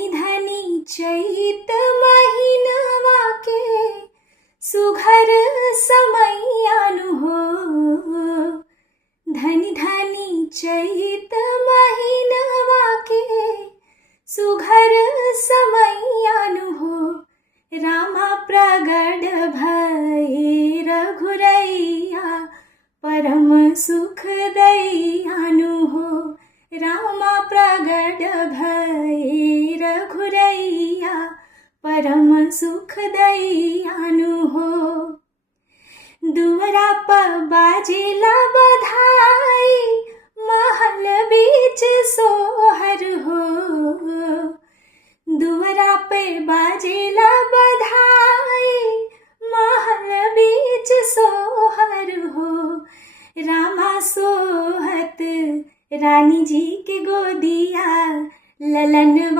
धनी धनी चैत महीनवा के सुघर समैयानु हो। धनी धनी चैत महीनवा के सुघर समैयानु हो। रामा प्रगट भये रघुरैया परम सुख दैयानु हो। रामा प्रगट भये रघुरैया परम सुख दैयानु हो। दुअरा पर बाजेला बधाई महल बीच सोहर हो। दुअरा पे बाजेला बधाई महल बीच सोहर हो। रामा सोहत रानी जी के गोदिया ललनवा